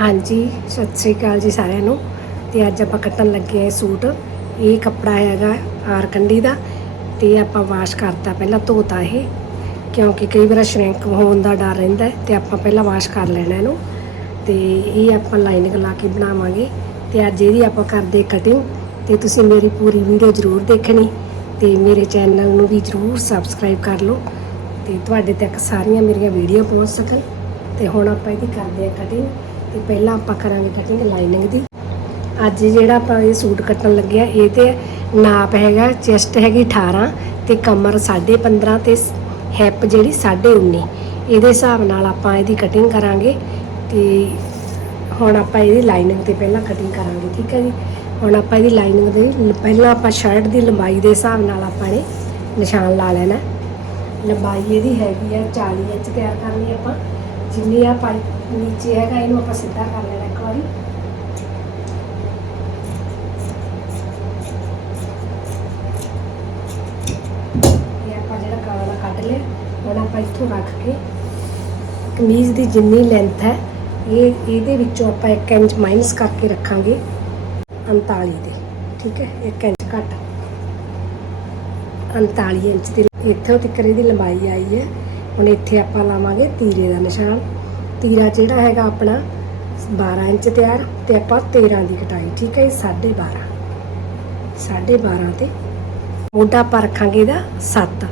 ਹਾਂਜੀ, ਸਤਿ ਸ੍ਰੀ ਅਕਾਲ ਜੀ ਸਾਰਿਆਂ ਨੂੰ। ਤੇ ਅੱਜ ਆਪਾਂ ਕੱਟਣ ਲੱਗੇ ਆ ਸੂਟ। ਇਹ ਕੱਪੜਾ ਹੈਗਾ ਆਰਕੰਡੀ ਦਾ ਤੇ ਆਪਾਂ ਵਾਸ਼ ਕਰਤਾ ਪਹਿਲਾਂ ਧੋਤਾ ਇਹ, ਕਿਉਂਕਿ ਕਈ ਵਾਰ ਸ਼ਰਿੰਕ ਹੋਣ ਦਾ ਡਰ ਰਹਿੰਦਾ ਹੈ ਤੇ ਆਪਾਂ ਪਹਿਲਾਂ ਵਾਸ਼ ਕਰ ਲੈਣਾ ਇਹਨੂੰ। ਤੇ ਇਹ ਆਪਾਂ ਲਾਈਨਿੰਗ ਲਾ ਕੇ ਬਣਾਵਾਂਗੇ। ਤੇ ਅੱਜ ਇਹਦੀ ਆਪਾਂ ਕਰਦੇ ਕਟਿੰਗ ਤੇ ਤੁਸੀਂ ਮੇਰੀ ਪੂਰੀ ਵੀਡੀਓ ਜ਼ਰੂਰ ਦੇਖਣੀ। ਤੇ ਮੇਰੇ ਚੈਨਲ ਨੂੰ ਵੀ ਜ਼ਰੂਰ ਸਬਸਕ੍ਰਾਈਬ ਕਰ ਲਓ। ਤੇ ਤੁਹਾਡੇ ਤੱਕ ਸਾਰੀਆਂ ਮੇਰੀਆਂ ਵੀਡੀਓ ਪਹੁੰਚ ਸਕਣ। ਤੇ ਹੁਣ ਆਪਾਂ ਇਹਦੀ ਕਰਦੇ ਆ ਕਟਿੰਗ ਤੇ ਪਹਿਲਾਂ ਆਪਾਂ ਕਰਾਂਗੇ ਕਟਿੰਗ ਲਾਈਨਿੰਗ ਦੀ। ਅੱਜ ਜਿਹੜਾ ਆਪਾਂ ਇਹ ਸੂਟ ਕੱਟਣ ਲੱਗਿਆ ਇਹ ਤੇ ਨਾਪ ਹੈਗਾ, ਚੈਸਟ ਹੈਗੀ 18 ਤੇ ਕਮਰ 15.5 ਤੇ ਹਿਪ ਜਿਹੜੀ 19.5 ਇਹਦੇ ਹਿਸਾਬ ਨਾਲ ਆਪਾਂ ਇਹਦੀ ਕਟਿੰਗ ਕਰਾਂਗੇ ਤੇ ਹੁਣ ਆਪਾਂ ਇਹਦੀ ਲਾਈਨਿੰਗ ਤੇ ਪਹਿਲਾਂ ਕਟਿੰਗ ਕਰਾਂਗੇ, ਠੀਕ ਹੈ ਜੀ? ਹੁਣ ਆਪਾਂ ਇਹਦੀ ਲਾਈਨਿੰਗ ਦੇ ਪਹਿਲਾਂ ਆਪਾਂ ਸ਼ਰਟ ਦੀ ਲੰਬਾਈ ਦੇ ਹਿਸਾਬ ਨਾਲ ਆਪਾਂ ਨੇ ਨਿਸ਼ਾਨ ਲਾ ਲੈਣਾ। ਲੰਬਾਈ ਇਹਦੀ ਹੈਗੀ ਆ 40 ਇੰਚ ਤਿਆਰ ਕਰਨੀ ਆਪਾਂ। ਜਿੰਨੀ ਆ ਪਾਈ ਨੀਚੇ ਹੈਗਾ, ਇਹਨੂੰ ਆਪਾਂ ਸਿੱਧਾ ਕਰ ਲੈਣਾ ਇੱਕ ਵਾਰੀ। ਇਹ ਆਪਾਂ ਜਿਹੜਾ ਕਾਲਾ ਕੱਢ ਲਿਆ, ਹੁਣ ਆਪਾਂ ਇੱਥੋਂ ਰੱਖ ਕੇ ਕਮੀਜ਼ ਦੀ ਜਿੰਨੀ ਲੈਂਥ ਹੈ, ਇਹ ਇਹਦੇ ਵਿੱਚੋਂ ਆਪਾਂ 1 ਇੰਚ ਮਾਈਨਸ ਕਰਕੇ ਰੱਖਾਂਗੇ 39 ਦੇ, ਠੀਕ ਹੈ? 1 ਇੰਚ ਘੱਟ। 39 ਇੰਚ ਦੀ ਇੱਥੋਂ ਤੱਕ ਇਹਦੀ ਲੰਬਾਈ ਆਈ ਹੈ। ਹੁਣ ਇੱਥੇ ਆਪਾਂ ਲਾਵਾਂਗੇ ਤੀਰੇ ਦਾ ਨਿਸ਼ਾਨ। ਤੀਰਾ ਜਿਹੜਾ ਹੈਗਾ ਆਪਣਾ 12 ਇੰਚ ਤਿਆਰ ਤੇ ਆਪਾਂ 13 ਦੀ ਕਟਾਈ, ਠੀਕ ਹੈ 12.5 12.5 ਤੇ ਮੋਢਾ ਆਪਾਂ ਰੱਖਾਂਗੇ ਇਹਦਾ 7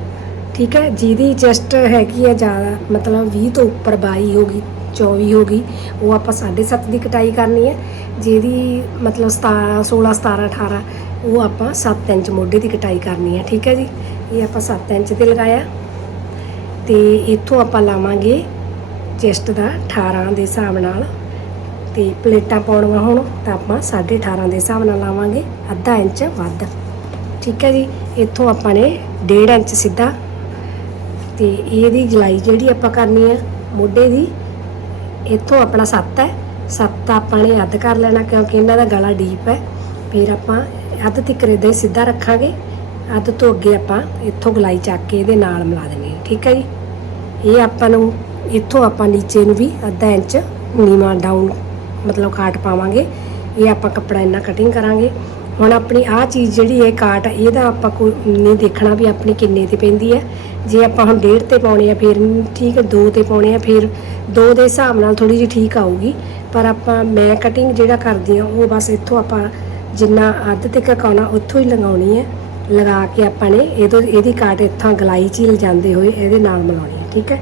ਠੀਕ ਹੈ? ਜਿਹਦੀ ਚੈਸਟ ਹੈਗੀ ਹੈ ਜ਼ਿਆਦਾ ਮਤਲਬ 20 ਤੋਂ ਉੱਪਰ 22 ਹੋਗੀ 24 ਗਈ, ਉਹ ਆਪਾਂ 7.5 ਦੀ ਕਟਾਈ ਕਰਨੀ ਹੈ। ਜਿਹਦੀ ਮਤਲਬ 17 16 17 18 ਉਹ ਆਪਾਂ 7 ਇੰਚ ਮੋਢੇ ਦੀ ਕਟਾਈ ਕਰਨੀ ਹੈ, ਠੀਕ ਹੈ ਜੀ? ਇਹ ਆਪਾਂ 7 ਇੰਚ ਤੇ ਲਗਾਇਆ। ਤੇ ਇੱਥੋਂ ਆਪਾਂ ਲਾਵਾਂਗੇ ਚੈਸਟ ਦਾ 18 ਦੇ ਹਿਸਾਬ ਨਾਲ ਤੇ ਪਲੇਟਾਂ ਪਾਉਣੀਆਂ ਹੁਣ ਤਾਂ ਆਪਾਂ 18.5 ਦੇ ਹਿਸਾਬ ਨਾਲ ਲਾਵਾਂਗੇ, ਅੱਧਾ ਇੰਚ ਵੱਧ। ਠੀਕ ਹੈ ਜੀ, ਇੱਥੋਂ ਆਪਾਂ ਨੇ 1.5 ਇੰਚ ਸਿੱਧਾ ਤੇ ਇਹਦੀ ਗਲਾਈ ਜਿਹੜੀ ਆਪਾਂ ਕਰਨੀ ਆ, ਮੋਢੇ ਦੀ, ਇੱਥੋਂ ਆਪਣਾ 7 ਹੈ। 7 ਆਪਾਂ ਨੇ ਅੱਧ ਕਰ ਲੈਣਾ ਕਿਉਂਕਿ ਇਹਨਾਂ ਦਾ ਗਲਾ ਡੀਪ ਹੈ। ਫਿਰ ਆਪਾਂ ਅੱਧ ਤਿਕਰੇ ਦੇ ਸਿੱਧਾ ਰੱਖਾਂਗੇ। ਅੱਧ ਤੋਂ ਅੱਗੇ ਆਪਾਂ ਇੱਥੋਂ ਗਲਾਈ ਚੱਕ ਕੇ ਇਹਦੇ ਨਾਲ ਮਿਲਾ ਦੇਣੀ ਠੀਕ ਹੈ ਜੀ। ਇਹ ਆਪਾਂ ਨੂੰ ਇੱਥੋਂ ਆਪਾਂ ਨੀਚੇ ਨੂੰ ਵੀ ਅੱਧਾ ਇੰਚ ਨੀਵਾ ਡਾਊਨ ਮਤਲਬ ਕਾਟ ਪਾਵਾਂਗੇ। ਇਹ ਆਪਾਂ ਕੱਪੜਾ ਇੰਨਾ ਕਟਿੰਗ ਕਰਾਂਗੇ। ਹੁਣ ਆਪਣੀ ਆਹ ਚੀਜ਼ ਜਿਹੜੀ ਹੈ ਕਾਟ ਇਹਦਾ ਆਪਾਂ ਕੋਈ ਨਹੀਂ ਦੇਖਣਾ ਵੀ ਆਪਣੀ ਕਿੰਨੇ ਤੇ ਪੈਂਦੀ ਹੈ। ਜੇ ਆਪਾਂ ਹੁਣ ਡੇਢ ਤੇ ਪਾਉਣੇ ਆ, ਫਿਰ ਠੀਕ ਹੈ, ਦੋ ਤੇ ਪਾਉਣੇ ਆ, ਫਿਰ ਦੋ ਦੇ ਹਿਸਾਬ ਨਾਲ ਥੋੜੀ ਜਿਹੀ ਠੀਕ ਆਊਗੀ। ਪਰ ਆਪਾਂ ਮੈਂ ਕਟਿੰਗ ਜਿਹੜਾ ਕਰਦੀ ਆ ਉਹ ਬਸ ਇੱਥੋਂ ਆਪਾਂ ਜਿੰਨਾ ਅੱਧ ਤੇ ਕਕਾਉਣਾ ਉੱਥੋਂ ਹੀ ਲਗਾਉਣੀ ਹੈ। ਲਗਾ ਕੇ ਆਪਾਂ ਨੇ ਇਹਦੋਂ, ਇਹਦੀ ਕਾਟ ਇੱਥਾਂ ਗਲਾਈ 'ਚ ਹੀ ਲਿਜਾਂਦੇ ਹੋਏ ਇਹਦੇ ਨਾਲ ਮਿਲਾਉਣੀ ਹੈ। ਠੀਕ ਹੈ?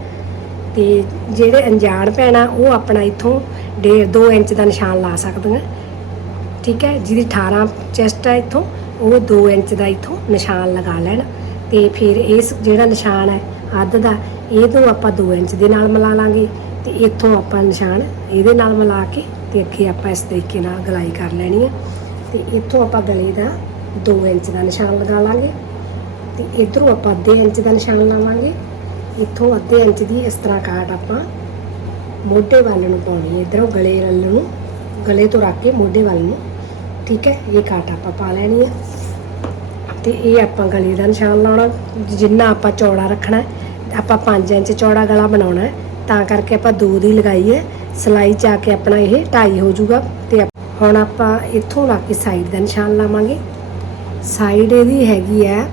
ਤੇ ਜਿਹੜੇ ਅਣਜਾਣ ਭੈਣਾਂ, ਉਹ ਆਪਣਾ ਇੱਥੋਂ 1.5 2 ਇੰਚ ਦਾ ਨਿਸ਼ਾਨ ਲਾ ਸਕਦੀਆਂ। ਠੀਕ ਹੈ? ਜਿਹਦੀ 18 ਚੈਸਟ ਹੈ ਇੱਥੋਂ, ਉਹ 2 ਇੰਚ ਦਾ ਇੱਥੋਂ ਨਿਸ਼ਾਨ ਲਗਾ ਲੈਣ। ਤੇ ਫਿਰ ਇਸ ਜਿਹੜਾ ਨਿਸ਼ਾਨ ਹੈ, ਅੱਧ ਦਾ ਇਹ ਤੋਂ ਆਪਾਂ 2 ਇੰਚ ਦੇ ਨਾਲ ਮਿਲਾ ਲਾਂਗੇ। ਤੇ ਇੱਥੋਂ ਆਪਾਂ ਨਿਸ਼ਾਨ ਇਹਦੇ ਨਾਲ ਮਿਲਾ ਕੇ ਤੇ ਅੱਗੇ ਆਪਾਂ ਇਸ ਤਰੀਕੇ ਨਾਲ ਗਲਾਈ ਕਰ ਲੈਣੀ ਹੈ। ਤੇ ਇੱਥੋਂ ਆਪਾਂ ਗਲੇ ਦਾ 2 ਇੰਚ ਦਾ ਨਿਸ਼ਾਨ ਲਗਾ ਲਾਂਗੇ। ਤੇ ਇਧਰੋਂ ਆਪਾਂ ਅੱਧੇ ਇੰਚ ਦਾ ਨਿਸ਼ਾਨ ਲਾਵਾਂਗੇ। ਇੱਥੋਂ ਅੱਧੇ ਇੰਚ ਦੀ ਇਸ ਤਰ੍ਹਾਂ ਕਾਟ ਆਪਾਂ ਮੋਢੇ ਵੱਲ ਨੂੰ ਪਾਉਣੀ ਹੈ। ਇਧਰੋਂ ਗਲੇ ਵੱਲ ਨੂੰ ਗਲੇ ਤੋਂ ਰੱਖ ਕੇ ਮੋਢੇ ਵੱਲ ਨੂੰ। ਠੀਕ ਹੈ ਇਹ ਕਾਟ ਆਪਾਂ ਪਾ ਲੈਣੀ ਹੈ। ਤੇ ਇਹ ਆਪਾਂ ਗਲੇ ਦਾ ਨਿਸ਼ਾਨ ਲਾਉਣਾ। ਜਿੰਨਾ ਆਪਾਂ ਚੌੜਾ ਰੱਖਣਾ ਆਪਾਂ 5 ਇੰਚ ਚੌੜਾ ਗਲਾ ਬਣਾਉਣਾ ਹੈ, ਤਾਂ ਕਰਕੇ ਆਪਾਂ 2 ਦੀ ਲਗਾਈ ਹੈ। ਸਲਾਈ ਚ ਆ ਕੇ ਆਪਣਾ ਇਹ ਢਾਈ ਹੋ ਜਾਊਗਾ। ਤੇ ਹੁਣ ਆਪਾਂ ਇੱਥੋਂ ਲਾ ਕੇ ਸਾਈਡ ਦਾ ਨਿਸ਼ਾਨ ਲਾਵਾਂਗੇ। ਸਾਈਡ ਇਹਦੀ ਹੈਗੀ ਹੈ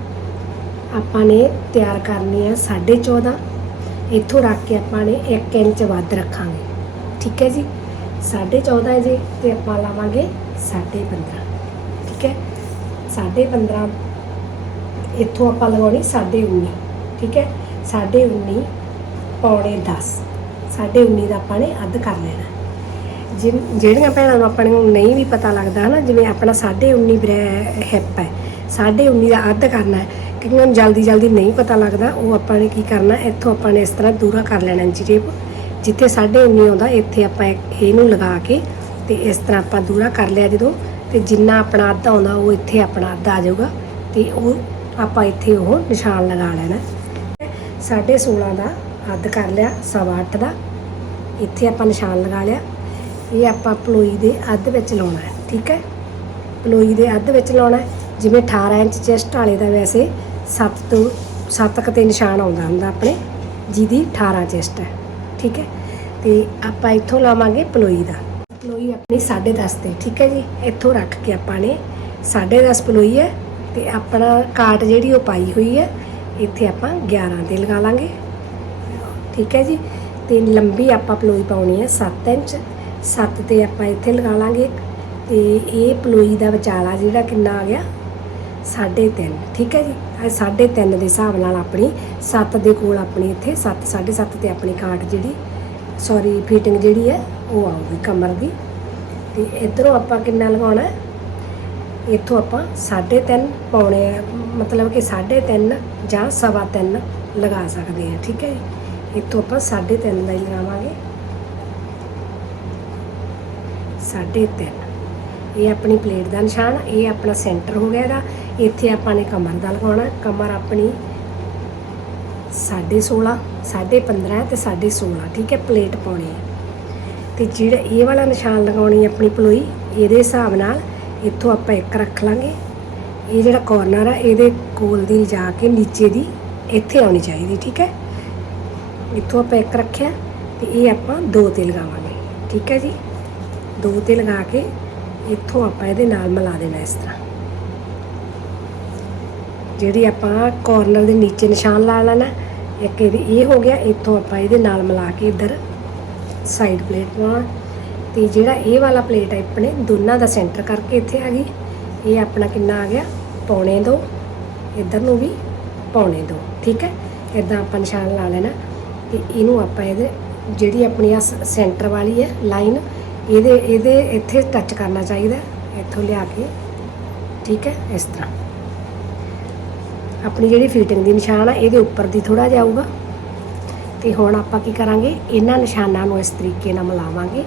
ਆਪਾਂ ਨੇ ਤਿਆਰ ਕਰਨੀ ਹੈ 14.5 ਇੱਥੋਂ ਰੱਖ ਕੇ ਆਪਾਂ ਨੇ 1 ਇੰਚ ਵੱਧ ਰੱਖਾਂਗੇ। ਠੀਕ ਹੈ ਜੀ? 14.5 ਹੈ ਜੀ ਤੇ ਆਪਾਂ ਲਾਵਾਂਗੇ 15.5 ਠੀਕ ਹੈ? 15.5 ਇੱਥੋਂ ਆਪਾਂ ਲਗਾਉਣੀ 19.5 ਠੀਕ ਹੈ? 19.5 ਪੌਣੇ 10 19.5 ਦਾ ਆਪਾਂ ਨੇ ਅੱਧ ਕਰ ਲੈਣਾ। ਜਿ- ਜਿਹੜੀਆਂ ਭੈਣਾਂ ਨੂੰ ਆਪਾਂ ਨੂੰ ਨਹੀਂ ਵੀ ਪਤਾ ਲੱਗਦਾ ਹਨਾ, ਜਿਵੇਂ ਆਪਣਾ 19.5 ਬ੍ਰੈ, ਹਿੱਪ ਹੈ। 19.5 ਦਾ ਅੱਧ ਕਰਨਾ ਹੈ। ਕਿਉਂਕਿ ਹੁਣ ਜਲਦੀ ਜਲਦੀ ਨਹੀਂ ਪਤਾ ਲੱਗਦਾ ਉਹ ਆਪਾਂ ਨੇ ਕੀ ਕਰਨਾ, ਇੱਥੋਂ ਆਪਾਂ ਨੇ ਇਸ ਤਰ੍ਹਾਂ ਦੂਰਾ ਕਰ ਲੈਣਾ ਇੰਚੀ ਟੇਪ ਜਿੱਥੇ 19.5 ਆਉਂਦਾ, ਇੱਥੇ ਆਪਾਂ ਇਹਨੂੰ ਲਗਾ ਕੇ ਤੇ ਇਸ ਤਰ੍ਹਾਂ ਆਪਾਂ ਦੂਰਾ ਕਰ ਲਿਆ ਜਦੋਂ, ਤੇ ਜਿੰਨਾ ਆਪਣਾ ਅੱਧਾ ਆਉਂਦਾ ਉਹ ਇੱਥੇ ਆਪਣਾ ਅੱਧਾ ਆ ਜਾਊਗਾ ਤੇ ਉਹ ਆਪਾਂ ਇੱਥੇ ਉਹ ਨਿਸ਼ਾਨ ਲਗਾ ਲੈਣਾ। 16.5 ਦਾ ਅੱਧ ਕਰ ਲਿਆ 8.5 ਦਾ, ਇੱਥੇ ਆਪਾਂ ਨਿਸ਼ਾਨ ਲਗਾ ਲਿਆ। ਇਹ ਆਪਾਂ ਪਲੋਈ ਦੇ ਅੱਧ ਵਿੱਚ ਲਾਉਣਾ ਹੈ ਠੀਕ ਹੈ? ਪਲੋਈ ਦੇ ਅੱਧ ਵਿੱਚ ਲਾਉਣਾ, ਜਿਵੇਂ 18 ਇੰਚ ਚੈਸਟ ਵਾਲੇ ਦਾ ਵੈਸੇ 7 ਤੋਂ 7 ਕ ਤੇ ਨਿਸ਼ਾਨ ਆਉਂਦਾ ਹੁੰਦਾ ਆਪਣੇ, ਜਿਹਦੀ 18 ਚੈਸਟ ਹੈ, ਠੀਕ ਹੈ? ਤੇ ਆਪਾਂ ਇੱਥੋਂ ਲਾਵਾਂਗੇ ਪਲੋਈ ਦਾ। ਪਲੋਈ ਆਪਣੀ 10.5 ਤੇ, ਠੀਕ ਹੈ ਜੀ? ਇੱਥੋਂ ਰੱਖ ਕੇ ਆਪਾਂ ਨੇ 10.5 ਪਲੋਈ ਹੈ ਤੇ ਆਪਣਾ ਕਾਟ ਜਿਹੜੀ ਉਹ ਪਾਈ ਹੋਈ ਹੈ, ਇੱਥੇ ਆਪਾਂ 11 ਤੇ ਲਗਾ ਲਾਂਗੇ। ਠੀਕ ਹੈ ਜੀ? ਤੇ ਲੰਬੀ ਆਪਾਂ ਪਲੋਈ ਪਾਉਣੀ ਹੈ 7 ਇੰਚ। 7 ਤੇ ਆਪਾਂ ਇੱਥੇ ਲਗਾ ਲਾਂਗੇ ਤੇ ਇਹ ਪਲੋਈ ਦਾ ਵਿਚਾਲਾ ਜਿਹੜਾ ਕਿੰਨਾ ਆ ਗਿਆ? 3.5 ਠੀਕ ਹੈ ਜੀ? 3.5 ਦੇ ਹਿਸਾਬ ਨਾਲ ਆਪਣੀ 7 ਦੇ ਕੋਲ ਆਪਣੀ ਇੱਥੇ 7 7.5 ਤੇ ਆਪਣੀ ਕਾਟ ਜਿਹੜੀ ਸੌਰੀ ਫਿਟਿੰਗ ਜਿਹੜੀ ਹੈ, ਉਹ ਆਊਗੀ ਕਮਰ ਦੀ। ਤੇ ਇਧਰੋਂ ਆਪਾਂ ਕਿੰਨਾ ਲਗਾਉਣਾ ਇੱਥੋਂ ਆਪਾਂ 3.5 ਪਾਉਣੇ ਆ ਮਤਲਬ ਕਿ 3.5 ਜਾਂ 3.5 ਲਗਾ ਸਕਦੇ ਆ ਠੀਕ ਹੈ ਇੱਥੋਂ ਆਪਾਂ 3.5 ਦਾ ਹੀ ਲਗਾਵਾਂਗੇ। 3.5 ਇਹ ਆਪਣੀ ਪਲੇਟ ਦਾ ਨਿਸ਼ਾਨ, ਇਹ ਆਪਣਾ ਸੈਂਟਰ ਹੋ ਗਿਆ ਇਹਦਾ। ਇੱਥੇ ਆਪਾਂ ਨੇ ਕਮਰ ਦਾ ਲਗਾਉਣਾ, ਕਮਰ ਆਪਣੀ 16.5 15.5 ਤੇ 16.5 ਠੀਕ ਹੈ, ਪਲੇਟ ਪਾਉਣੀ ਹੈ। ਤੇ ਜਿਹੜਾ ਇਹ ਵਾਲਾ ਨਿਸ਼ਾਨ ਲਗਾਉਣੀ ਆਪਣੀ ਪਲੋਈ, ਇਹਦੇ ਹਿਸਾਬ ਨਾਲ ਇੱਥੋਂ ਆਪਾਂ ਇੱਕ ਰੱਖ ਲਾਂਗੇ। ਇਹ ਜਿਹੜਾ ਕੋਰਨਰ ਆ, ਇਹਦੇ ਕੋਲ ਦੀ ਜਾ ਕੇ ਨੀਚੇ ਦੀ ਇੱਥੇ ਆਉਣੀ ਚਾਹੀਦੀ, ਠੀਕ ਹੈ। ਇੱਥੋਂ ਆਪਾਂ ਇੱਕ ਰੱਖਿਆ ਤੇ ਇਹ ਆਪਾਂ ਦੋ ਤੇ ਲਗਾਵਾਂਗੇ, ਠੀਕ ਹੈ ਜੀ। ਦੋ ਤੇ ਲਗਾ ਕੇ ਇੱਥੋਂ ਆਪਾਂ ਇਹਦੇ ਨਾਲ ਮਿਲਾ ਦੇਣਾ ਇਸ ਤਰ੍ਹਾਂ। ਜਿਹੜੀ ਆਪਾਂ ਕੋਰਨਰ ਦੇ ਨੀਚੇ ਨਿਸ਼ਾਨ ਲਾ ਲੈਣਾ। ਇੱਕ ਇਹਦੇ ਇਹ ਹੋ ਗਿਆ, ਇੱਥੋਂ ਆਪਾਂ ਇਹਦੇ ਨਾਲ ਮਿਲਾ ਕੇ ਇੱਧਰ ਸਾਈਡ ਪਲੇਟ ਪਾਉਣਾ। ਤੇ ਜਿਹੜਾ ਇਹ ਵਾਲਾ ਪਲੇਟ ਹੈ ਆਪਣੇ ਦੋਨਾਂ ਦਾ ਸੈਂਟਰ ਕਰਕੇ ਇੱਥੇ ਆ ਗਈ। ਇਹ ਆਪਣਾ ਕਿੰਨਾ ਆ ਗਿਆ? ਪੌਣੇ ਦੋ। ਇੱਧਰ ਨੂੰ ਵੀ ਪੌਣੇ ਦੋ। ਠੀਕ ਹੈ? ਇਦਾਂ ਆਪਾਂ ਨਿਸ਼ਾਨ ਲਾ ਲੈਣਾ। ਤੇ ਇਹਨੂੰ ਆਪਾਂ ਇਹਦੇ ਜਿਹੜੀ ਆਪਣੀ ਆ ਸੈਂਟਰ ਵਾਲੀ ਹੈ ਲਾਈਨ ਇਹਦੇ ਇਹਦੇ ਇੱਥੇ ਟੱਚ ਕਰਨਾ ਚਾਹੀਦਾ। ਇੱਥੋਂ ਲਿਆ ਕੇ। ਠੀਕ ਹੈ? ਇਸ ਤਰ੍ਹਾਂ। ਆਪਣੀ ਜਿਹੜੀ ਫਿਟਿੰਗ ਦੀ ਨਿਸ਼ਾਨ ਆ, ਇਹਦੇ ਉੱਪਰ ਦੀ ਥੋੜਾ ਜਾਊਗਾ ਤੇ ਹੁਣ ਆਪਾਂ ਕੀ ਕਰਾਂਗੇ, ਇਹਨਾਂ ਨਿਸ਼ਾਨਾਂ ਨੂੰ ਇਸ ਤਰੀਕੇ ਨਾਲ ਮਿਲਾਵਾਂਗੇ।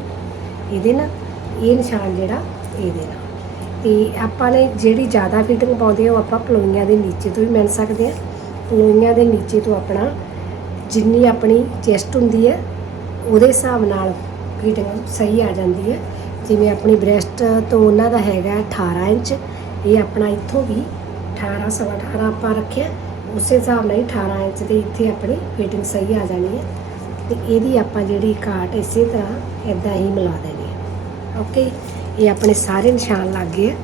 ਇਹਦੇ ਨਾਲ, ਇਹ ਨਿਸ਼ਾਨ ਜਿਹੜਾ, ਇਹਦੇ ਨਾਲ। ਤੇ ਆਪਾਂ ਨੇ ਜਿਹੜੀ ਜ਼ਿਆਦਾ ਫਿਟਿੰਗ ਪਾਉਂਦੇ ਆ, ਉਹ ਆਪਾਂ ਪਲੋਈਆਂ ਦੇ ਨੀਚੇ ਤੋਂ ਵੀ ਮਿਲ ਸਕਦੇ ਆ। ਪਲੋਈਆਂ ਦੇ ਨੀਚੇ ਤੋਂ ਆਪਣਾ ਜਿੰਨੀ ਆਪਣੀ ਚੈਸਟ ਹੁੰਦੀ ਹੈ, ਉਹਦੇ ਹਿਸਾਬ ਨਾਲ ਫਿਟਿੰਗ ਸਹੀ ਆ ਜਾਂਦੀ ਹੈ। ਜਿਵੇਂ ਆਪਣੀ ਬ੍ਰੈਸਟ ਤੋਂ ਉਹਨਾਂ ਦਾ ਹੈਗਾ 18 ਇੰਚ, ਇਹ ਆਪਣਾ ਇੱਥੋਂ ਵੀ 18 ਸਵਾ 18 ਆਪਾਂ ਰੱਖਿਆ, ਉਸੇ ਹਿਸਾਬ ਨਾਲ ਹੀ 18 ਇੰਚ ਦੇ ਇੱਥੇ ਆਪਣੀ ਫਿਟਿੰਗ ਸਹੀ ਆ ਜਾਣੀ ਹੈ। ਤੇ ਇਹਦੀ ਆਪਾਂ ਜਿਹੜੀ ਕਾਟ ਇਸੇ ਤਰ੍ਹਾਂ ਇਦਾਂ ਹੀ ਮਿਲਾ ਦੇਣੀ ਹੈ। ਓਕੇ ਇਹ ਆਪਣੇ ਸਾਰੇ ਨਿਸ਼ਾਨ ਲੱਗ ਗਏ ਆ।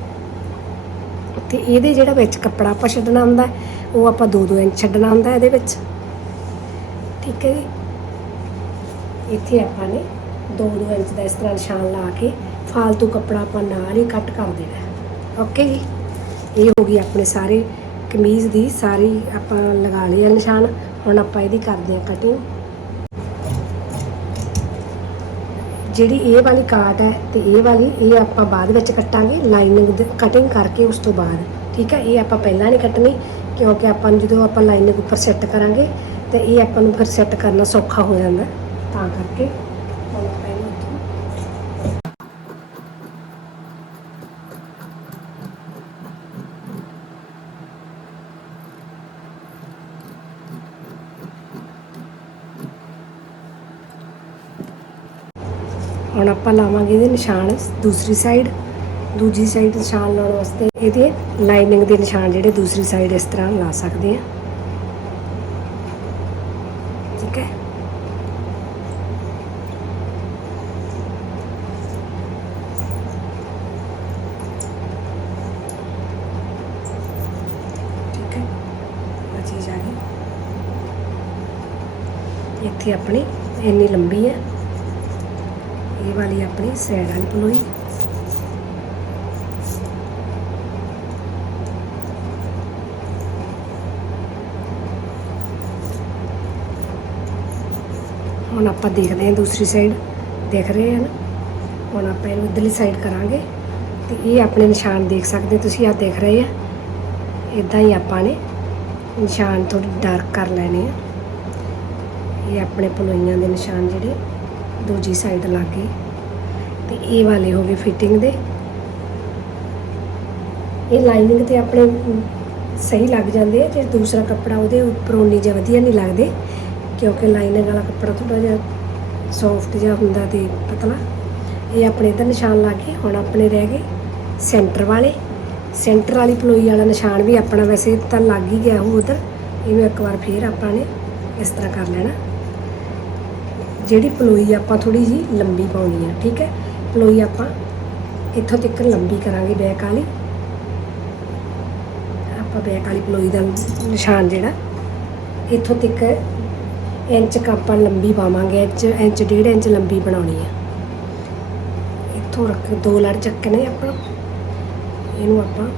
ਤੇ ਇਹਦੇ ਜਿਹੜਾ ਵਿੱਚ ਕੱਪੜਾ ਆਪਾਂ ਛੱਡਣਾ ਹੁੰਦਾ, ਉਹ ਆਪਾਂ 2-2 ਇੰਚ ਛੱਡਣਾ ਹੁੰਦਾ ਇਹਦੇ ਵਿੱਚ। ਠੀਕ ਹੈ ਜੀ? ਇੱਥੇ ਆਪਾਂ ਨੇ 2-2 ਇੰਚ ਦਾ ਇਸ ਤਰ੍ਹਾਂ ਨਿਸ਼ਾਨ ਲਾ ਕੇ ਫਾਲਤੂ ਕੱਪੜਾ ਆਪਾਂ ਨਾਲ ਹੀ ਕੱਟ ਕਰ ਦੇਣਾ ਓਕੇ ਜੀ? ਇਹ ਹੋ ਗਈ ਆਪਣੇ ਸਾਰੇ ਕਮੀਜ਼ ਦੀ ਸਾਰੀ ਆਪਾਂ ਲਗਾ ਲਿਆ ਨਿਸ਼ਾਨ। ਹੁਣ ਆਪਾਂ ਇਹਦੀ ਕਰਦੇ ਹਾਂ ਕਟਿੰਗ ਜਿਹੜੀ ਇਹ ਵਾਲੀ ਕਾਟ ਹੈ ਤੇ ਇਹ ਵਾਲੀ, ਇਹ ਆਪਾਂ ਬਾਅਦ ਵਿੱਚ ਕੱਟਾਂਗੇ। ਲਾਈਨਿੰਗ ਕਟਿੰਗ ਕਰਕੇ ਉਸ ਤੋਂ ਬਾਅਦ। ਠੀਕ ਹੈ, ਇਹ ਆਪਾਂ ਪਹਿਲਾਂ ਨਹੀਂ ਕੱਟਣੀ, ਕਿਉਂਕਿ ਆਪਾਂ ਨੂੰ ਜਦੋਂ ਆਪਾਂ ਲਾਈਨਿੰਗ ਉੱਪਰ ਸੈੱਟ ਕਰਾਂਗੇ ਤੇ ਇਹ ਆਪਾਂ ਨੂੰ ਫਿਰ ਸੈੱਟ ਕਰਨਾ ਸੌਖਾ ਹੋ ਜਾਂਦਾ। ਤਾਂ ਕਰਕੇ ਹੁਣ ਆਪਾਂ ਇਹਨੂੰ ਇੱਥੋਂ ਹੁਣ ਆਪਾਂ ਲਾਵਾਂਗੇ ਇਹਦੇ ਨਿਸ਼ਾਨ ਦੂਸਰੀ ਸਾਈਡ ਦੂਜੀ ਸਾਈਡ ਨਿਸ਼ਾਨ ਲਾਉਣ ਵਾਸਤੇ ਇਹਦੇ ਲਾਈਨਿੰਗ ਦੇ ਨਿਸ਼ਾਨ ਜਿਹੜੇ ਦੂਸਰੀ ਸਾਈਡ ਇਸ ਤਰ੍ਹਾਂ ਲਾ ਸਕਦੇ ਆ ਠੀਕ ਹੈ? ਠੀਕ ਹੈ? ਆ ਚੀਜ਼ ਗਈ। ਇੱਥੇ ਆਪਣੀ ਇੰਨੀ ਲੰਬੀ ਹੈ। ਇਹ ਵਾਲੀ ਆਪਣੀ ਸਾਈਡ ਵਾਲੀ ਪਲੋਈ। ਹੁਣ ਆਪਾਂ ਦੇਖਦੇ ਹਾਂ ਦੂਸਰੀ ਸਾਈਡ ਦੇਖ ਰਹੇ ਹਨ ਹੁਣ ਆਪਾਂ ਇਹਨੂੰ ਇਧਰਲੀ ਸਾਈਡ ਕਰਾਂਗੇ। ਤੇ ਇਹ ਆਪਣੇ ਨਿਸ਼ਾਨ ਦੇਖ ਸਕਦੇ ਤੁਸੀਂ ਆ ਦੇਖ ਰਹੇ ਆ ਇਦਾਂ ਹੀ ਆਪਾਂ ਨੇ ਨਿਸ਼ਾਨ ਥੋੜੀ ਡਾਰਕ ਕਰ ਲੈਣੇ ਆ। ਇਹ ਆਪਣੇ ਪਲੋਈਆਂ ਦੇ ਨਿਸ਼ਾਨ ਜਿਹੜੇ ਦੂਜੀ ਸਾਈਡ ਲੱਗੇ ਤੇ ਇਹ ਵਾਲੇ ਹੋ ਗਏ ਫਿਟਿੰਗ ਦੇ। ਇਹ ਲਾਈਨਿੰਗ ਤੇ ਆਪਣੇ ਸਹੀ ਲੱਗ ਜਾਂਦੇ ਆ, ਜੇ ਦੂਸਰਾ ਕੱਪੜਾ ਉਹਦੇ ਉੱਪਰ ਉਨੀ ਜਿਹਾ ਵਧੀਆ ਨਹੀਂ ਲੱਗਦੇ, ਕਿਉਂਕਿ ਲਾਈਨਿੰਗ ਵਾਲਾ ਕੱਪੜਾ ਥੋੜਾ ਜਿਹਾ ਸੌਫਟ ਜਿਹਾ ਹੁੰਦਾ ਤੇ ਪਤਲਾ ਇਹ ਆਪਣੇ ਇਧਰ ਨਿਸ਼ਾਨ ਲੱਗ ਗਏ, ਹੁਣ ਆਪਣੇ ਰਹਿ ਗਏ ਸੈਂਟਰ ਵਾਲੇ। ਸੈਂਟਰ ਵਾਲੀ ਪਲੋਈ ਵਾਲਾ ਨਿਸ਼ਾਨ ਵੀ ਆਪਣਾ ਵੈਸੇ ਤਾਂ ਲੱਗ ਹੀ ਗਿਆ ਉਹ ਉਧਰ। ਇਹਨੂੰ ਇੱਕ ਵਾਰ ਫੇਰ ਆਪਾਂ ਨੇ ਇਸ ਤਰ੍ਹਾਂ ਕਰ ਲੈਣਾ। ਜਿਹੜੀ ਪਲੋਈ ਆਪਾਂ ਥੋੜੀ ਜੀ ਲੰਬੀ ਪਾਉਣੀ ਆ, ਠੀਕ ਹੈ? ਪਲੋਈ ਆਪਾਂ ਇੱਥੋਂ ਤੱਕ ਲੰਬੀ ਕਰਾਂਗੇ ਬੈਕ ਵਾਲੀ। ਆਪਾਂ ਬੈਕ ਵਾਲੀ ਪਲੋਈ ਦਾ ਨਿਸ਼ਾਨ ਜਿਹੜਾ, ਇੱਥੋਂ ਤੱਕ ਇੰਚ ਕੁ ਆਪਾਂ ਲੰਬੀ ਪਾਵਾਂਗੇ, ਇੰਚ ਇੰਚ, ਡੇਢ ਇੰਚ ਲੰਬੀ ਬਣਾਉਣੀ ਆ। ਇੱਥੋਂ ਰੱਖ, ਦੋ ਲੜ ਚੱਕਣੇ ਆਪਾਂ। ਇਹਨੂੰ ਆਪਾਂ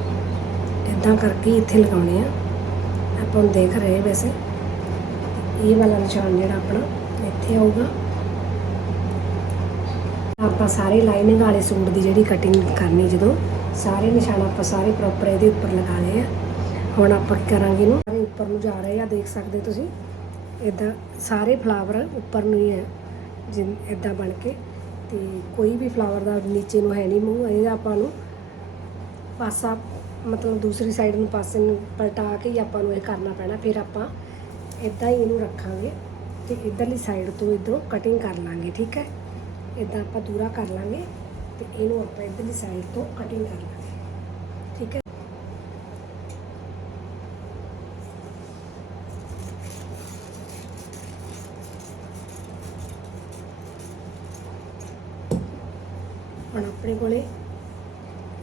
ਇਦਾਂ ਕਰਕੇ ਇੱਥੇ ਲਗਾਉਣੇ ਆ। ਆਪਾਂ ਹੁਣ ਦੇਖ ਰਹੇ ਵੈਸੇ। ਇਹ ਵਾਲਾ ਨਿਸ਼ਾਨ ਜਿਹੜਾ ਆਪਣਾ ਇੱਥੇ ਆਊਗਾ। ਆਪਾਂ ਸਾਰੇ ਲਾਈਨਿੰਗ ਵਾਲੇ ਸੂਟ ਦੀ ਜਿਹੜੀ ਕਟਿੰਗ ਕਰਨੀ ਜਦੋਂ, ਸਾਰੇ ਨਿਸ਼ਾਨ ਆਪਾਂ ਸਾਰੇ ਪ੍ਰੋਪਰ ਇਹਦੇ ਉੱਪਰ ਲਗਾ ਲਏ ਆ। ਹੁਣ ਆਪਾਂ ਕਰਾਂਗੇ ਇਹਨੂੰ? ਸਾਰੇ ਉੱਪਰ ਨੂੰ ਜਾ ਰਹੇ ਆ, ਦੇਖ ਸਕਦੇ ਤੁਸੀਂ। ਇਦਾਂ ਸਾਰੇ ਫਲਾਵਰ ਉੱਪਰ ਨੂੰ ਹੀ ਹੈ ਜਿੰ ਇਦਾਂ ਬਣ ਕੇ। ਤੇ ਕੋਈ ਵੀ ਫਲਾਵਰ ਦਾ ਨੀਚੇ ਨੂੰ ਹੈ ਨਹੀਂ ਮੂੰਹ ਇਹਦਾ ਆਪਾਂ ਨੂੰ ਪਾਸਾ, ਮਤਲਬ ਦੂਸਰੀ ਸਾਈਡ ਨੂੰ ਪਾਸੇ ਨੂੰ ਪਲਟਾ ਕੇ ਹੀ ਆਪਾਂ ਨੂੰ ਇਹ ਕਰਨਾ ਪੈਣਾ। ਫਿਰ ਆਪਾਂ ਇਦਾਂ ਹੀ ਇਹਨੂੰ ਰੱਖਾਂਗੇ। ਤੇ ਇਧਰਲੀ ਸਾਈਡ ਤੋਂ ਇਧਰੋਂ ਕਟਿੰਗ ਕਰ ਲਾਂਗੇ, ਠੀਕ ਹੈ? ਇਦਾਂ ਆਪਾਂ ਦੂਰਾ ਕਰ ਲਾਂਗੇ ਤੇ ਇਹਨੂੰ ਆਪਾਂ ਇਧਰਲੀ ਸਾਈਡ ਤੋਂ ਕਟਿੰਗ ਕਰ ਲਾਂਗੇ, ਠੀਕ ਹੈ? ਹੁਣ ਆਪਣੇ ਕੋਲੇ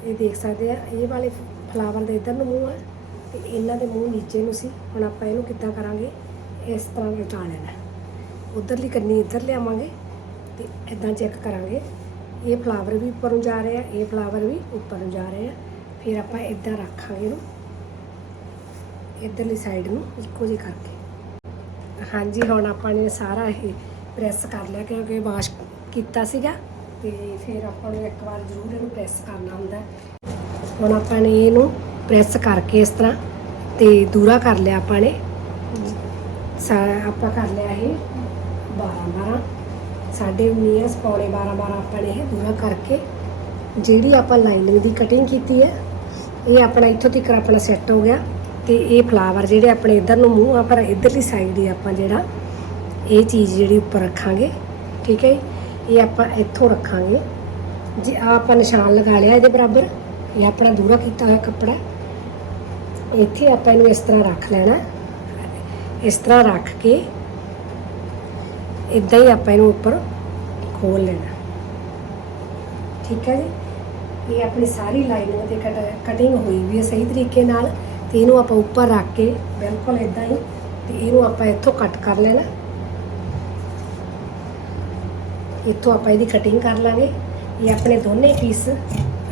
ਇਹ ਦੇਖ ਸਕਦੇ ਆ, ਇਹ ਵਾਲੇ ਫਲਾਵਰ ਦੇ ਇਧਰ ਨੂੰ ਮੂੰਹ ਹੈ ਤੇ ਇਹਨਾਂ ਦੇ ਮੂੰਹ ਨੀਚੇ ਨੂੰ ਸੀ। ਹੁਣ ਆਪਾਂ ਇਹਨੂੰ ਕਿੱਦਾਂ ਕਰਾਂਗੇ? ਇਸ ਤਰ੍ਹਾਂ ਲਟਾ ਲੈਣਾ। ਉਧਰਲੀ ਕੰਨੀ ਇੱਧਰ ਲਿਆਵਾਂਗੇ ਤੇ ਇਦਾਂ ਚੈੱਕ ਕਰਾਂਗੇ। ਇਹ ਫਲਾਵਰ ਵੀ ਉੱਪਰ ਨੂੰ ਜਾ ਰਹੇ ਆ, ਇਹ ਫਲਾਵਰ ਵੀ ਉੱਪਰ ਨੂੰ ਜਾ ਰਹੇ ਆ। ਫਿਰ ਆਪਾਂ ਇਦਾਂ ਰੱਖਾਂਗੇ ਇਹਨੂੰ, ਇਧਰਲੀ ਸਾਈਡ ਨੂੰ ਇੱਕੋ ਜਿਹੀ ਕਰਕੇ। ਹਾਂਜੀ, ਹੁਣ ਆਪਾਂ ਨੇ ਸਾਰਾ ਇਹ ਪ੍ਰੈਸ ਕਰ ਲਿਆ ਕਿਉਂਕਿ ਵਾਸ਼ ਕੀਤਾ ਸੀਗਾ ਤੇ ਫਿਰ ਆਪਾਂ ਨੂੰ ਇੱਕ ਵਾਰ ਜ਼ਰੂਰ ਇਹਨੂੰ ਪ੍ਰੈਸ ਕਰਨਾ ਹੁੰਦਾ ਹੁਣ ਆਪਾਂ ਨੇ ਇਹਨੂੰ ਪ੍ਰੈਸ ਕਰਕੇ ਇਸ ਤਰ੍ਹਾਂ ਤੇ ਦੂਰਾ ਕਰ ਲਿਆ ਆਪਾਂ ਨੇ। ਸਾ- ਆਪਾਂ ਕਰ ਲਿਆ ਇਹ 12 12 ਸਾਢੇ 19 ਪੌਣੇ 12 12 ਆਪਾਂ ਨੇ ਇਹ ਦੂਰਾ ਕਰਕੇ, ਜਿਹੜੀ ਆਪਾਂ ਲਾਈਨਿੰਗ ਦੀ ਕਟਿੰਗ ਕੀਤੀ ਹੈ, ਇਹ ਆਪਣਾ ਇੱਥੋਂ ਤੱਕ ਆਪਣਾ ਸੈੱਟ ਹੋ ਗਿਆ ਤੇ ਇਹ ਫਲਾਵਰ ਜਿਹੜੇ ਆਪਣੇ ਇਧਰ ਨੂੰ ਮੂੰਹ ਆ, ਪਰ ਇਧਰਲੀ ਸਾਈਡ ਹੀ ਆਪਾਂ ਜਿਹੜਾ ਇਹ ਚੀਜ਼ ਜਿਹੜੀ ਉੱਪਰ ਰੱਖਾਂਗੇ, ਠੀਕ ਹੈ ਜੀ? ਇਹ ਆਪਾਂ ਇੱਥੋਂ ਰੱਖਾਂਗੇ। ਜੇ ਆ ਆਪਾਂ ਨਿਸ਼ਾਨ ਲਗਾ ਲਿਆ ਇਹਦੇ ਬਰਾਬਰ, ਇਹ ਆਪਣਾ ਦੂਰਾ ਕੀਤਾ ਹੋਇਆ ਕੱਪੜਾ। ਇੱਥੇ ਆਪਾਂ ਇਹਨੂੰ ਇਸ ਤਰ੍ਹਾਂ ਰੱਖ ਲੈਣਾ। ਇਸ ਤਰ੍ਹਾਂ ਰੱਖ ਕੇ ਇਦਾਂ ਹੀ ਆਪਾਂ ਇਹਨੂੰ ਉੱਪਰ ਖੋਲ ਲੈਣਾ। ਠੀਕ ਹੈ ਜੀ? ਇਹ ਆਪਣੀ ਸਾਰੀ ਲਾਈਨਿੰਗ ਤੇ ਕਟਿੰਗ ਹੋਈ ਵੀ ਹੈ ਸਹੀ ਤਰੀਕੇ ਨਾਲ ਤੇ ਇਹਨੂੰ ਆਪਾਂ ਉੱਪਰ ਰੱਖ ਕੇ ਬਿਲਕੁਲ ਇਦਾਂ ਹੀ ਤੇ ਇਹਨੂੰ ਆਪਾਂ ਇੱਥੋਂ ਕੱਟ ਕਰ ਲੈਣਾ। ਇੱਥੋਂ ਆਪਾਂ ਇਹਦੀ ਕਟਿੰਗ ਕਰ ਲਾਂਗੇ। ਇਹ ਆਪਣੇ ਦੋਨੇ ਪੀਸ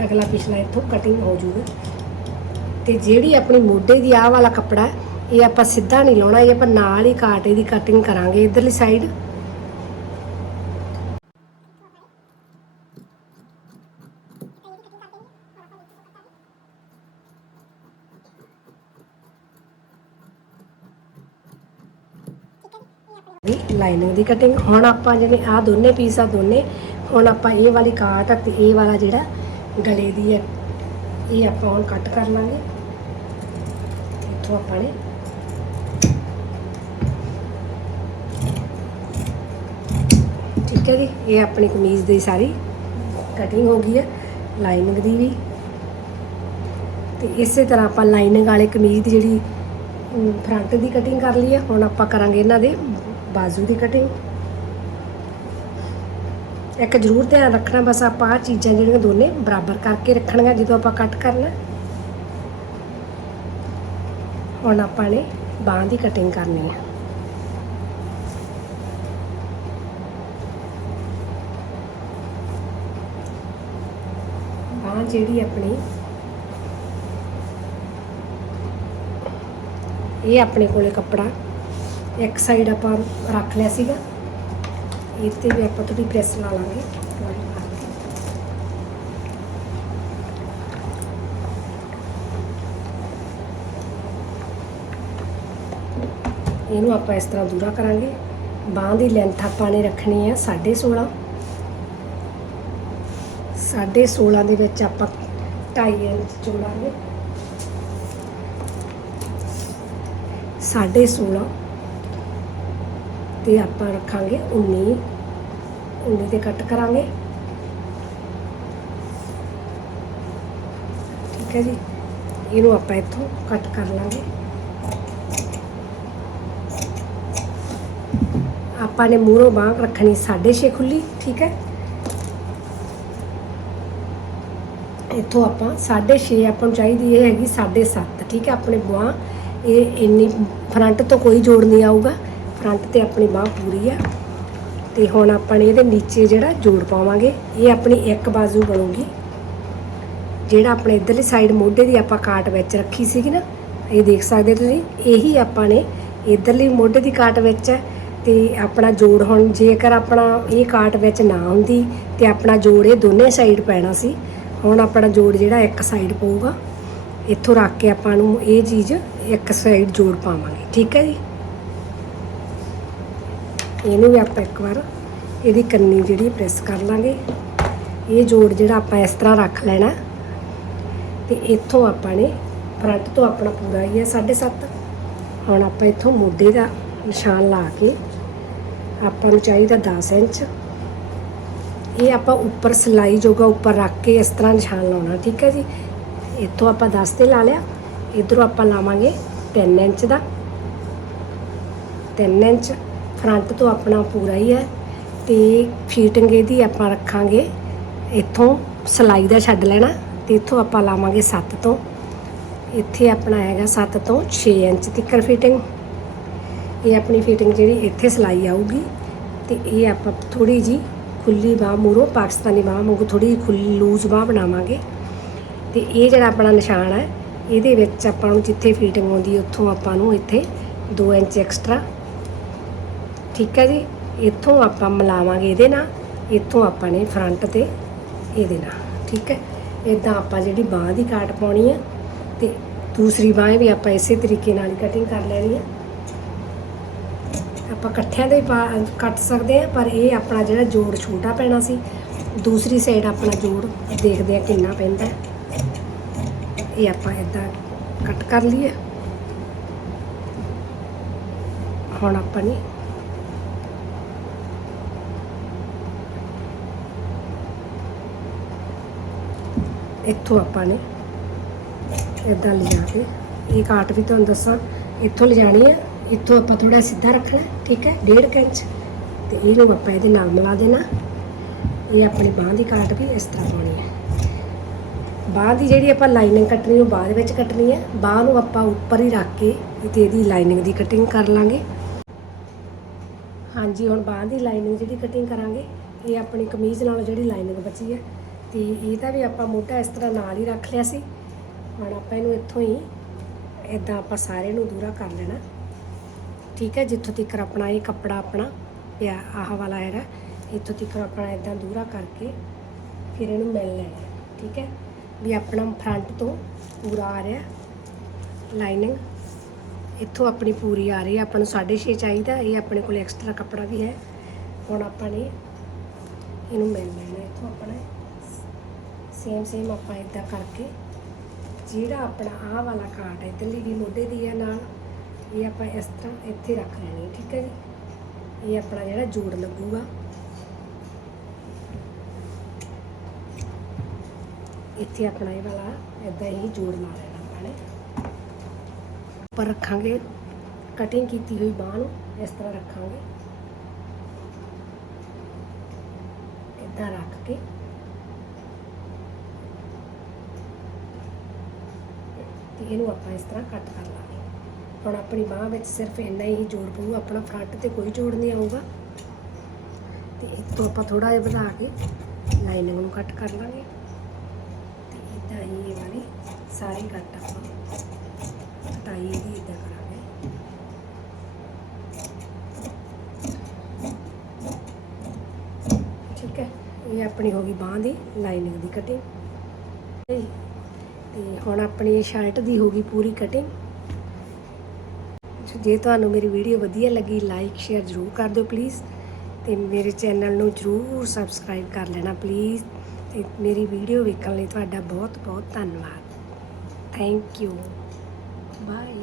ਅਗਲਾ ਪਿਛਲਾ ਇੱਥੋਂ ਕਟਿੰਗ ਹੋ ਜੂਗਾ। ਤੇ ਜਿਹੜੀ ਆਪਣੀ ਮੋਢੇ ਦੀ ਆਹ ਵਾਲਾ ਕੱਪੜਾ, ਇਹ ਆਪਾਂ ਸਿੱਧਾ ਨਹੀਂ ਲਾਉਣਾ, ਇਹ ਆਪਾਂ ਨਾਲ ਹੀ ਕਾਟੇ ਦੀ ਕਟਿੰਗ ਕਰਾਂਗੇ ਇਧਰਲੀ ਸਾਈਡ ਲਾਈਨਿੰਗ ਦੀ ਕਟਿੰਗ ਹੁਣ ਆਪਾਂ ਜਿਹੜੇ ਆ ਦੋਨੇ ਪੀਸ ਆ ਦੋਨੇ, ਹੁਣ ਆਪਾਂ ਇਹ ਵਾਲੀ ਕਾਟ ਤੇ ਇਹ ਵਾਲਾ ਜਿਹੜਾ ਗਲੇ ਦੀ ਹੈ ਇਹ ਆਪਾਂ ਹੁਣ ਕੱਟ ਕਰ ਲਾਂਗੇ। ਇੱਥੋਂ ਆਪਾਂ ਨੇ ਠੀਕ ਹੈ ਜੀ, ਇਹ ਆਪਣੀ ਕਮੀਜ਼ ਦੀ ਸਾਰੀ ਕਟਿੰਗ ਹੋ ਗਈ ਹੈ ਲਾਈਨਿੰਗ ਦੀ ਵੀ। ਤੇ ਇਸੇ ਤਰ੍ਹਾਂ ਆਪਾਂ ਲਾਈਨਿੰਗ ਵਾਲੇ ਕਮੀਜ਼ ਦੀ ਜਿਹੜੀ ਫਰੰਟ ਦੀ ਕਟਿੰਗ ਕਰ ਲਈ ਹੈ ਹੁਣ ਆਪਾਂ ਕਰਾਂਗੇ ਇਹਨਾਂ ਦੇ ਬਾਜ਼ੂ ਦੀ ਕਟਿੰਗ। ਇੱਕ ਜ਼ਰੂਰ ਧਿਆਨ ਰੱਖਣਾ, ਬਸ ਆਪਾਂ ਆਹ ਚੀਜ਼ਾਂ ਜਿਹੜੀਆਂ ਦੋਨੇ ਬਰਾਬਰ ਕਰਕੇ ਰੱਖਣੀਆਂ, ਜਦੋਂ ਆਪਾਂ ਕੱਟ ਕਰਨਾ। ਹੁਣ ਆਪਾਂ ਨੇ ਬਾਹਾਂ ਦੀ ਕਟਿੰਗ ਕਰਨੀ ਹੈ ਬਾਂਹ ਜਿਹੜੀ ਆਪਣੀ, ਇਹ ਆਪਣੇ ਕੋਲੇ ਕੱਪੜਾ ਇੱਕ ਸਾਈਡ ਆਪਾਂ ਰੱਖ ਲਿਆ ਸੀਗਾ। ਇਹ 'ਤੇ ਵੀ ਆਪਾਂ ਥੋੜੀ ਪ੍ਰੈਸ ਲਾ ਲਾਂਗੇ। ਇਹਨੂੰ ਆਪਾਂ ਇਸ ਤਰ੍ਹਾਂ ਦੂਰਾ ਕਰਾਂਗੇ। ਬਾਂਹ ਦੀ ਲੈਂਥ ਆਪਾਂ ਨੇ ਰੱਖਣੀ ਹੈ 16.5 16.5 ਦੇ ਵਿੱਚ ਆਪਾਂ 2.5 ਇੰਚ ਜੋੜਾਂਗੇ। ਸਾਢੇ 16 ਤੇ ਆਪਾਂ ਰੱਖਾਂਗੇ 19 19 ਤੇ ਕੱਟ ਕਰਾਂਗੇ। ਠੀਕ ਹੈ ਜੀ। ਇਹਨੂੰ ਆਪਾਂ ਇੱਥੋਂ ਕੱਟ ਕਰ ਲਾਂਗੇ। ਆਪਾਂ ਨੇ ਮੂਹਰੋਂ ਬਾਂਹ ਰੱਖਣੀ 6.5 ਖੁੱਲੀ, ਠੀਕ ਹੈ। ਇੱਥੋਂ ਆਪਾਂ 6.5 ਆਪਾਂ ਨੂੰ ਚਾਹੀਦੀ ਇਹ ਹੈਗੀ 7.5 ਠੀਕ ਹੈ। ਆਪਣੇ ਬਾਹ, ਇਹ ਇੰਨੀ ਫਰੰਟ ਤੋਂ ਕੋਈ ਜੋੜ ਨਹੀਂ ਆਊਗਾ। ਫਰੰਟ ਤੇ ਆਪਣੀ ਬਾਹ ਪੂਰੀ ਆ। ਤੇ ਹੁਣ ਆਪਾਂ ਨੇ ਇਹਦੇ ਨੀਚੇ ਜਿਹੜਾ ਜੋੜ ਪਾਵਾਂਗੇ, ਇਹ ਆਪਣੀ ਇੱਕ ਬਾਜ਼ੂ ਬਣੂਗੀ। ਜਿਹੜਾ ਆਪਣੇ ਇਧਰਲੀ ਸਾਈਡ ਮੋਢੇ ਦੀ ਆਪਾਂ ਕਾਟ ਵਿੱਚ ਰੱਖੀ ਸੀਗੀ ਨਾ, ਇਹ ਦੇਖ ਸਕਦੇ ਤੁਸੀਂ, ਇਹੀ ਆਪਾਂ ਨੇ ਇਧਰਲੀ ਮੋਢੇ ਦੀ ਕਾਟ ਵਿੱਚ ਹੈ ਤੇ ਆਪਣਾ ਜੋੜ ਹੁਣ ਜੇਕਰ ਆਪਣਾ ਇਹ ਕਾਟ ਵਿੱਚ ਨਾ ਹੁੰਦੀ, ਤੇ ਆਪਣਾ ਜੋੜ ਇਹ ਦੋਨੇ ਸਾਈਡ ਪੈਣਾ ਸੀ। ਹੁਣ ਆਪਣਾ ਜੋੜ ਜਿਹੜਾ ਇੱਕ ਸਾਈਡ ਪਊਗਾ, ਇੱਥੋਂ ਰੱਖ ਕੇ ਆਪਾਂ ਨੂੰ ਇਹ ਚੀਜ਼ ਇੱਕ ਸਾਈਡ ਜੋੜ ਪਾਵਾਂਗੇ। ਠੀਕ ਹੈ ਜੀ? ਇਹਨੂੰ ਵੀ ਆਪਾਂ ਇੱਕ ਵਾਰ ਇਹਦੀ ਕੰਨੀ ਜਿਹੜੀ ਪ੍ਰੈਸ ਕਰ ਲਾਂਗੇ। ਇਹ ਜੋੜ ਜਿਹੜਾ ਆਪਾਂ ਇਸ ਤਰ੍ਹਾਂ ਰੱਖ ਲੈਣਾ। ਤੇ ਇੱਥੋਂ ਆਪਾਂ ਨੇ ਫਰੰਟ ਤੋਂ ਆਪਣਾ ਪੂਰਾ ਹੀ ਹੈ 7.5 ਹੁਣ ਆਪਾਂ ਇੱਥੋਂ ਮੋਢੇ ਦਾ ਨਿਸ਼ਾਨ ਲਾ ਕੇ ਆਪਾਂ ਨੂੰ ਚਾਹੀਦਾ 10 ਇੰਚ। ਇਹ ਆਪਾਂ ਉੱਪਰ ਸਿਲਾਈ ਜੋਗਾ ਉੱਪਰ ਰੱਖ ਕੇ ਇਸ ਤਰ੍ਹਾਂ ਨਿਸ਼ਾਨ ਲਾਉਣਾ, ਠੀਕ ਹੈ ਜੀ? ਇੱਥੋਂ ਆਪਾਂ 10 ਤੇ ਲਾ ਲਿਆ। ਇਧਰੋਂ ਆਪਾਂ ਲਾਵਾਂਗੇ 3 ਇੰਚ ਦਾ। 3 ਇੰਚ ਫਰੰਟ ਤੋਂ ਆਪਣਾ ਪੂਰਾ ਹੀ ਹੈ ਤੇ ਫੀਟਿੰਗ ਇਹਦੀ ਆਪਾਂ ਰੱਖਾਂਗੇ ਇੱਥੋਂ, ਸਿਲਾਈ ਦਾ ਛੱਡ ਲੈਣਾ ਤੇ ਇੱਥੋਂ ਆਪਾਂ ਲਾਵਾਂਗੇ 7 ਤੋਂ। ਇੱਥੇ ਆਪਣਾ ਹੈਗਾ 7 ਤੋਂ 6 ਇੰਚ ਤੱਕ ਫਿਟਿੰਗ ਇਹ ਆਪਣੀ ਫਿਟਿੰਗ ਜਿਹੜੀ ਇੱਥੇ ਸਿਲਾਈ ਆਊਗੀ ਤੇ ਇਹ ਆਪਾਂ ਥੋੜੀ ਜੀ ਖੁੱਲੀ ਬਾਹ ਮੂਰੋ ਪਾਕਿਸਤਾਨੀ ਬਾਹ ਵਾਂਗੂ ਥੋੜੀ ਖੁੱਲੀ ਲੂਜ਼ ਬਾਹ ਬਣਾਵਾਂਗੇ। ਤੇ ਇਹ ਜਿਹੜਾ ਆਪਣਾ ਨਿਸ਼ਾਨ ਹੈ, ਇਹਦੇ ਵਿੱਚ ਆਪਾਂ ਨੂੰ ਜਿੱਥੇ ਫੀਟਿੰਗ ਆਉਂਦੀ ਉੱਥੋਂ ਆਪਾਂ ਨੂੰ ਇੱਥੇ 2 ਇੰਚ ਐਕਸਟਰਾ ਠੀਕ ਹੈ ਜੀ। ਇੱਥੋਂ ਆਪਾਂ ਮਿਲਾਵਾਂਗੇ ਇਹਦੇ ਨਾਲ। ਇੱਥੋਂ ਆਪਾਂ ਨੇ ਫਰੰਟ ਤੇ ਇਹਦੇ ਨਾਲ। ਠੀਕ ਹੈ। ਇਦਾਂ ਆਪਾਂ ਜਿਹੜੀ ਬਾਹ ਦੀ ਕਾਟ ਪਾਉਣੀ ਹੈ ਤੇ ਦੂਸਰੀ ਬਾਹ ਵੀ ਆਪਾਂ ਇਸੇ ਤਰੀਕੇ ਨਾਲ ਕਟਿੰਗ ਕਰ ਲੈਣੀ ਹੈ ਆਪਾਂ ਇਕੱਠਿਆਂ ਦੇ ਪਾ- ਕੱਟ ਸਕਦੇ ਆ, ਪਰ ਇਹ ਆਪਣਾ ਜਿਹੜਾ ਜੋੜ ਛੋਟਾ ਪੈਣਾ ਸੀ, ਦੂਸਰੀ ਸਾਈਡ ਆਪਣਾ ਜੋੜ ਦੇਖਦੇ ਆ ਕਿੰਨਾ ਪੈਂਦਾ ਇਹ ਆਪਾਂ ਇਦਾਂ ਕੱਟ ਕਰ ਲਈਏ। ਹੁਣ ਆਪਾਂ ਨੇ ਇੱਥੋਂ ਆਪਾਂ ਨੇ ਇਦਾਂ ਲਿਜਾ ਕੇ, ਇਹ ਕਾਟ ਵੀ ਤੁਹਾਨੂੰ ਦੱਸਾਂ, ਇੱਥੋਂ ਲਿਜਾਣੀ ਹੈ ਇੱਥੋਂ ਆਪਾਂ ਥੋੜਾ ਸਿੱਧਾ ਰੱਖਣਾ, ਠੀਕ ਹੈ, ਡੇਢ ਕੁ ਇੰਚ, ਤੇ ਇਹਨੂੰ ਆਪਾਂ ਇਹਦੇ ਨਾਲ ਮਿਲਾ ਦੇਣਾ। ਇਹ ਆਪਣੀ ਬਾਹ ਦੀ ਕਾਟ ਵੀ ਇਸ ਤਰ੍ਹਾਂ ਪਾਉਣੀ ਹੈ। ਬਾਹ ਦੀ ਜਿਹੜੀ ਆਪਾਂ ਲਾਈਨਿੰਗ ਕੱਟਣੀ, ਉਹ ਬਾਅਦ ਵਿੱਚ ਕੱਟਣੀ ਹੈ। ਬਾਹ ਨੂੰ ਆਪਾਂ ਉੱਪਰ ਹੀ ਰੱਖ ਕੇ ਤੇ ਇਹਦੀ ਲਾਈਨਿੰਗ ਦੀ ਕਟਿੰਗ ਕਰ ਲਾਂਗੇ। ਹਾਂਜੀ, ਹੁਣ ਬਾਹ ਦੀ ਲਾਈਨਿੰਗ ਜਿਹੜੀ ਕਟਿੰਗ ਕਰਾਂਗੇ, ਇਹ ਆਪਣੀ ਕਮੀਜ਼ ਨਾਲ ਜਿਹੜੀ ਲਾਈਨਿੰਗ ਬਚੀ ਹੈ ਤੇ ਇਹਦਾ ਵੀ ਆਪਾਂ ਮੋਢਾ ਇਸ ਤਰ੍ਹਾਂ ਨਾਲ ਹੀ ਰੱਖ ਲਿਆ ਸੀ। ਹੁਣ ਆਪਾਂ ਇਹਨੂੰ ਇੱਥੋਂ ਹੀ ਇਦਾਂ ਆਪਾਂ ਸਾਰੇ ਨੂੰ ਦੂਰਾ ਕਰ ਲੈਣਾ। ਠੀਕ ਹੈ, ਜਿੱਥੋਂ ਤੱਕ ਆਪਣਾ ਇਹ ਕੱਪੜਾ ਆਪਣਾ ਪਿਆ, ਆਹ ਵਾਲਾ ਹੈਗਾ ਇੱਥੋਂ ਤੱਕ ਆਪਣਾ ਇਦਾਂ ਦੂਰਾ ਕਰਕੇ ਫਿਰ ਇਹਨੂੰ ਮਿਲ ਲੈਣਾ। ਠੀਕ ਹੈ, ਵੀ ਆਪਣਾ ਫਰੰਟ ਤੋਂ ਪੂਰਾ ਆ ਰਿਹਾ ਲਾਈਨਿੰਗ ਇੱਥੋਂ ਆਪਣੀ ਪੂਰੀ ਆ ਰਹੀ ਹੈ, ਆਪਾਂ ਨੂੰ 6.5 ਚਾਹੀਦਾ, ਇਹ ਆਪਣੇ ਕੋਲ ਐਕਸਟਰਾ ਕੱਪੜਾ ਵੀ ਹੈ। ਹੁਣ ਆਪਾਂ ਨੇ ਇਹਨੂੰ ਮਿਲ ਲੈਣਾ ਇੱਥੋਂ ਆਪਣਾ। ਸੇਮ ਸੇਮ ਆਪਾਂ ਇਦਾਂ ਕਰਕੇ ਜਿਹੜਾ ਆਪਣਾ ਆਹ ਵਾਲਾ ਕਾਟ ਹੈ ਇੱਧਰਲੀ ਵੀ ਮੋਢੇ ਦੀ ਹੈ ਨਾਲ ਇਹ ਆਪਾਂ ਇਸ ਤਰ੍ਹਾਂ ਇੱਥੇ ਰੱਖ ਲੈਣੀ ਹੈ, ਠੀਕ ਹੈ ਜੀ। ਇਹ ਆਪਣਾ ਜਿਹੜਾ ਜੋੜ ਲੱਗੂਗਾ। ਇੱਥੇ ਆਪਣਾ ਇਹ ਵਾਲਾ ਇਦਾਂ ਹੀ ਜੋੜ ਲਾ ਲੈਣਾ ਆਪਾਂ ਨੇ। ਉੱਪਰ ਰੱਖਾਂਗੇ ਕਟਿੰਗ ਕੀਤੀ ਹੋਈ ਬਾਹ ਨੂੰ ਇਸ ਤਰ੍ਹਾਂ ਰੱਖਾਂਗੇ। ਇਦਾਂ ਰੱਖ ਕੇ ਤੇ ਇਹਨੂੰ ਆਪਾਂ ਇਸ ਤਰ੍ਹਾਂ ਕੱਟ ਕਰ ਲਾਂਗੇ। ਹੁਣ ਆਪਣੀ ਬਾਹ ਵਿੱਚ ਸਿਰਫ ਇੰਨਾ ਹੀ ਜੋੜ ਪਊ, ਆਪਣਾ ਫਰੰਟ ਤੇ ਕੋਈ ਜੋੜ ਨਹੀਂ ਆਊਗਾ। ਤੇ ਤੋਂ ਆਪਾਂ ਥੋੜਾ ਜਿਹਾ ਵਧਾ ਕੇ ਲਾਈਨਿੰਗ ਨੂੰ ਕੱਟ ਕਰ ਲਾਂਗੇ। ਤੇ ਇਦਾਂ ਹੀ ਇਹ ਵਾਲੀ ਸਾਰੀ ਕੱਟ ਆਪਾਂ ਕਟਾਈ ਇਹਦੀ ਇਦਾਂ ਕਰਾਂਗੇ। ਠੀਕ ਹੈ, ਇਹ ਆਪਣੀ ਹੋ ਗਈ ਬਾਹ ਦੀ ਲਾਈਨਿੰਗ ਦੀ ਕਟਿੰਗ ਤੇ ਹੁਣ ਆਪਣੀ ਸ਼ਰਟ ਦੀ ਹੋ ਗਈ ਪੂਰੀ ਕਟਿੰਗ ਜੇ ਤੁਹਾਨੂੰ ਮੇਰੀ ਵੀਡੀਓ ਵਧੀਆ ਲੱਗੀ ਲਾਈਕ ਸ਼ੇਅਰ ਜ਼ਰੂਰ ਕਰ ਦਿਓ ਪਲੀਜ਼ ਤੇ ਮੇਰੇ ਚੈਨਲ ਨੂੰ ਜ਼ਰੂਰ ਸਬਸਕ੍ਰਾਈਬ ਕਰ ਲੈਣਾ ਪਲੀਜ਼ ਤੇ ਮੇਰੀ ਵੀਡੀਓ ਵੇਖਣ ਲਈ ਤੁਹਾਡਾ ਬਹੁਤ ਬਹੁਤ ਧੰਨਵਾਦ। Thank you bye